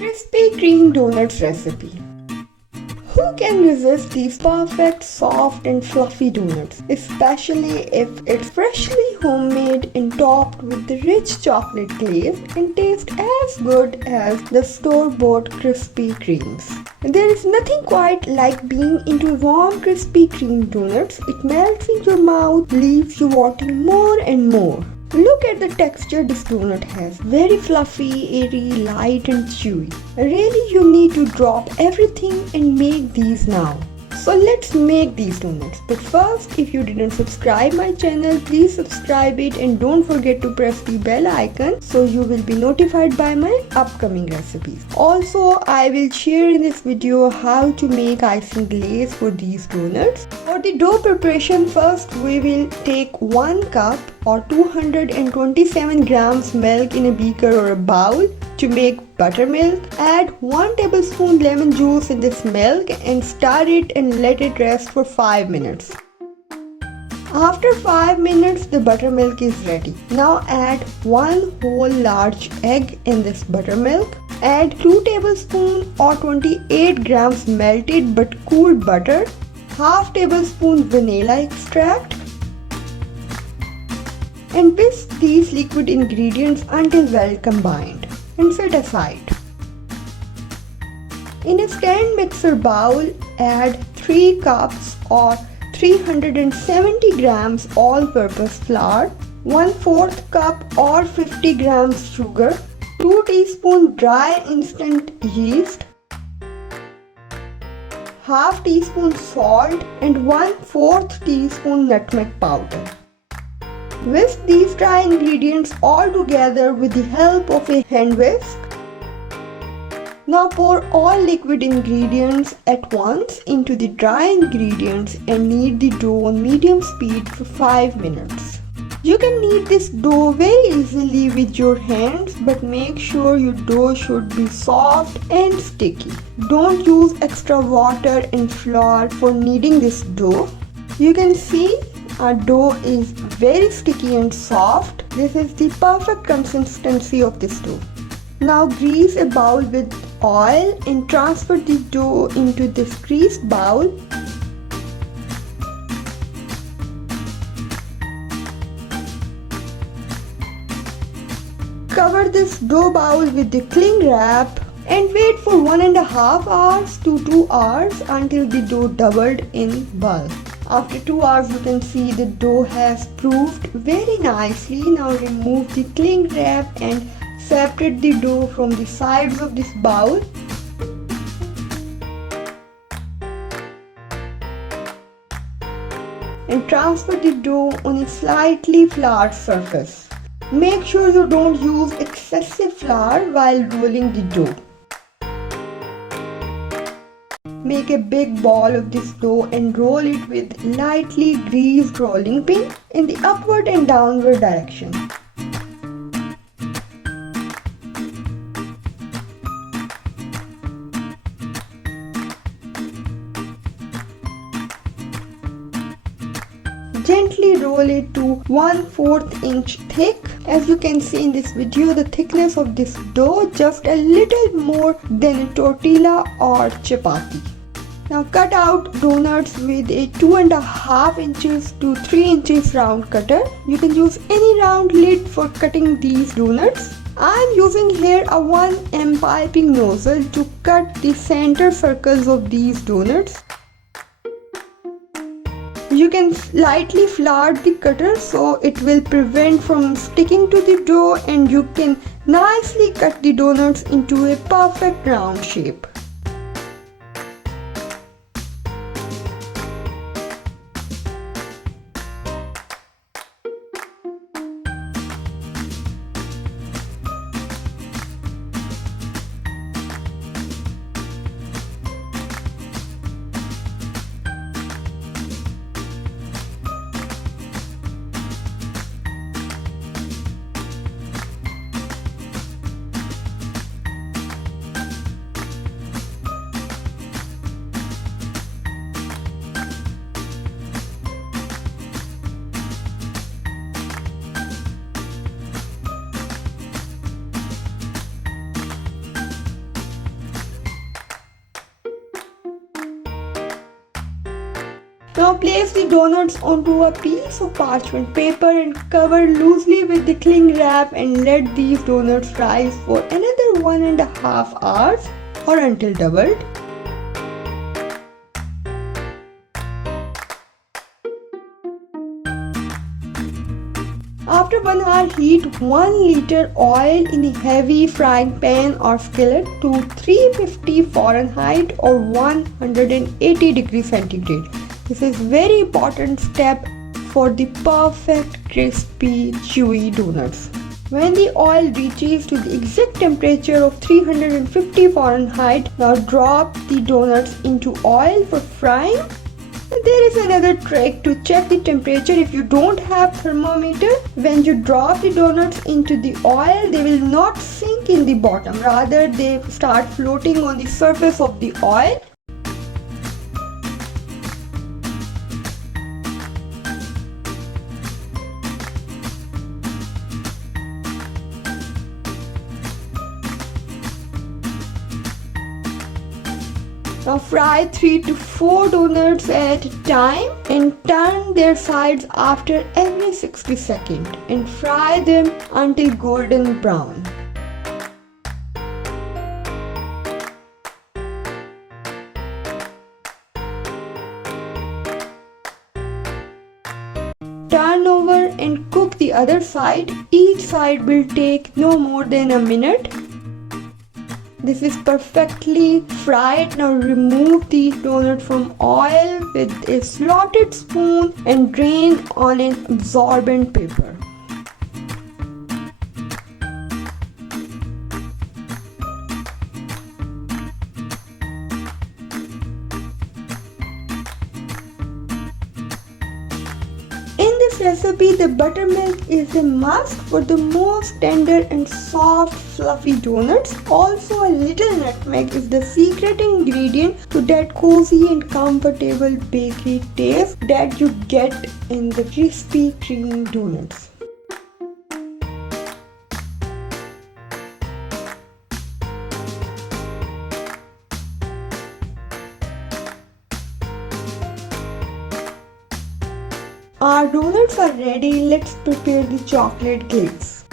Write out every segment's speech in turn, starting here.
Krispy Kreme donuts recipe. Who can resist these perfect, soft and fluffy donuts, especially if it's freshly homemade and topped with the rich chocolate glaze and tastes as good as the store-bought Krispy Kremes. There is nothing quite like being into warm Krispy Kreme donuts. It melts in your mouth, leaves you wanting more and more. Look at the texture this donut has. Very fluffy, airy, light and chewy. Really you need to drop everything and make these now. So let's make these donuts. But first, if you didn't subscribe my channel, please subscribe it and don't forget to press the bell icon so you will be notified by my upcoming recipes. Also, I will share in this video how to make icing glaze for these donuts. For the dough preparation, first we will take 1 cup or 227 grams milk in a beaker or a bowl. To make buttermilk, add 1 tablespoon lemon juice in this milk and stir it and let it rest for 5 minutes. After 5 minutes, the buttermilk is ready. Now add 1 whole large egg in this buttermilk. Add 2 tablespoons or 28 grams melted but cooled butter, half tablespoon vanilla extract, and whisk these liquid ingredients until well combined and set aside. In a stand mixer bowl, add 3 cups or 370 grams all-purpose flour, 1/4 cup or 50 grams sugar, 2 teaspoons dry instant yeast, half teaspoon salt and 1/4 teaspoon nutmeg powder. Whisk these dry ingredients all together with the help of a hand whisk. Now pour all liquid ingredients at once into the dry ingredients and knead the dough on medium speed for 5 minutes. You can knead this dough very easily with your hands, but make sure your dough should be soft and sticky. Don't use extra water and flour for kneading this dough. You can see our dough is very sticky and soft. This is the perfect consistency of this dough. Now grease a bowl with oil and transfer the dough into this greased bowl. Cover this dough bowl with the cling wrap and wait for 1.5 hours to 2 hours until the dough doubled in bulk. After 2 hours, you can see the dough has proofed very nicely. Now remove the cling wrap and separate the dough from the sides of this bowl. And transfer the dough on a slightly flat surface. Make sure you don't use excessive flour while rolling the dough. Make a big ball of this dough and roll it with lightly greased rolling pin in the upward and downward direction. Gently roll it to 1/4 inch thick. As you can see in this video, the thickness of this dough just a little more than a tortilla or chapati. Now cut out donuts with a 2.5 inches to 3 inches round cutter. You can use any round lid for cutting these donuts. I am using here a 1mm piping nozzle to cut the center circles of these donuts. You can slightly flour the cutter so it will prevent from sticking to the dough, and you can nicely cut the donuts into a perfect round shape. Now place the donuts onto a piece of parchment paper and cover loosely with the cling wrap and let these donuts rise for another 1.5 hours or until doubled. After 1 hour, heat 1 liter oil in a heavy frying pan or skillet to 350 Fahrenheit or 180 degrees centigrade. This is very important step for the perfect crispy chewy donuts. When the oil reaches to the exact temperature of 350 Fahrenheit, now drop the donuts into oil for frying. There is another trick to check the temperature if you don't have thermometer. When you drop the donuts into the oil, they will not sink in the bottom. Rather, they start floating on the surface of the oil. Now fry 3 to 4 donuts at a time and turn their sides after every 60 seconds and fry them until golden brown. Turn over and cook the other side. Each side will take no more than a minute. This is perfectly fried. Now remove the donut from oil with a slotted spoon and drain on an absorbent paper. In this recipe, the buttermilk is a must for the most tender and soft fluffy donuts. Also, a little nutmeg is the secret ingredient to that cozy and comfortable bakery taste that you get in the Krispy Kreme donuts. Our donuts are ready. Let's prepare the chocolate glaze.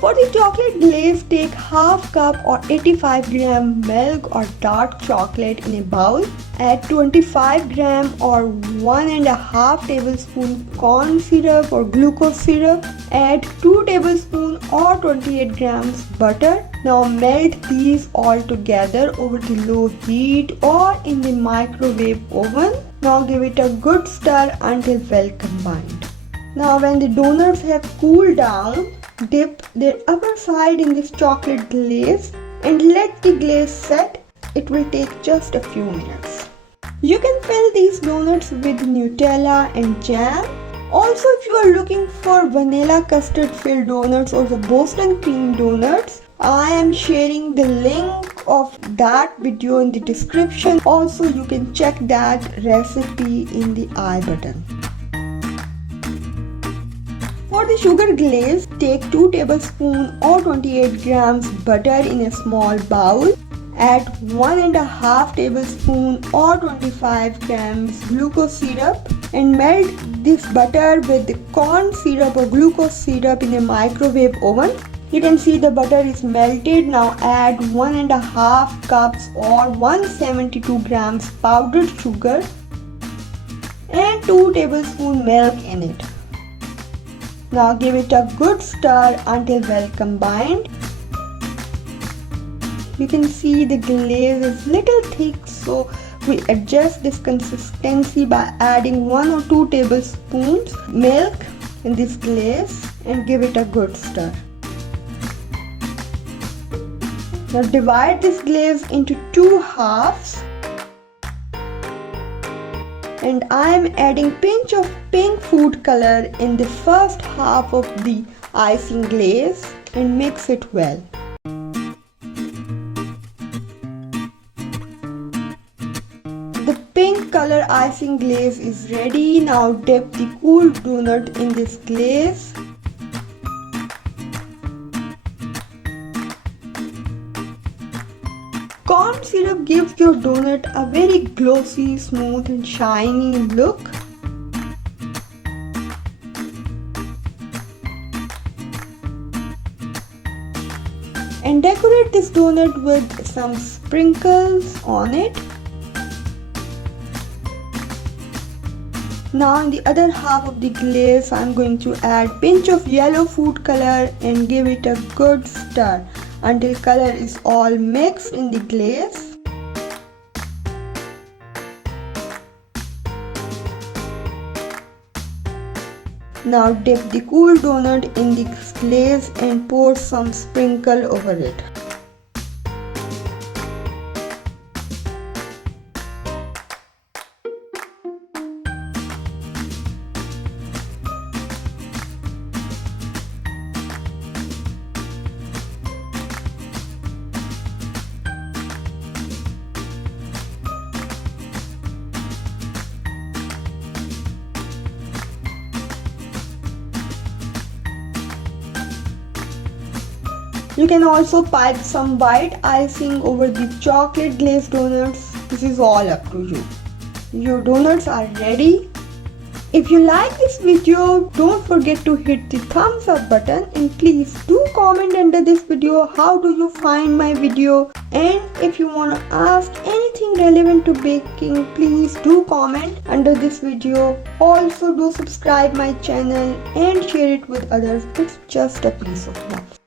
For the chocolate glaze, take half cup or 85 gram milk or dark chocolate in a bowl. Add 25 gram or 1.5 tablespoon corn syrup or glucose syrup. Add 2 tablespoons or 28 grams butter. Now melt these all together over the low heat or in the microwave oven. Now give it a good stir until well combined. Now when the donuts have cooled down, dip their upper side in this chocolate glaze and let the glaze set. It will take just a few minutes. You can fill these donuts with Nutella and jam. Also, if you are looking for vanilla custard filled donuts or the Boston cream donuts, I am sharing the link of that video in the description. Also, you can check that recipe in the I button. For the sugar glaze, take 2 tablespoons or 28 grams butter in a small bowl. Add 1.5 tablespoons or 25 grams glucose syrup and melt this butter with the corn syrup or glucose syrup in a microwave oven. You can see the butter is melted. Now add 1.5 cups or 172 grams powdered sugar and 2 tablespoons milk in it. Now give it a good stir until well combined. You can see the glaze is little thick, so we adjust this consistency by adding 1 or 2 tablespoons milk in this glaze and give it a good stir. Now divide this glaze into 2 halves. And I am adding pinch of pink food color in the first half of the icing glaze and mix it well. The pink color icing glaze is ready. Now dip the cool donut in this glaze syrup gives your donut a very glossy, smooth and shiny look. And decorate this donut with some sprinkles on it. Now in the other half of the glaze, I'm going to add pinch of yellow food color and give it a good stir until color is all mixed in the glaze. Now dip the cool donut in the glaze and pour some sprinkle over it. You can also pipe some white icing over the chocolate glazed donuts. This is all up to you. Your donuts are ready. If you like this video, don't forget to hit the thumbs up button and please do comment under this video how do you find my video, and if you want to ask anything relevant to baking, please do comment under this video. Also do subscribe my channel and share it with others. It's just a piece of love.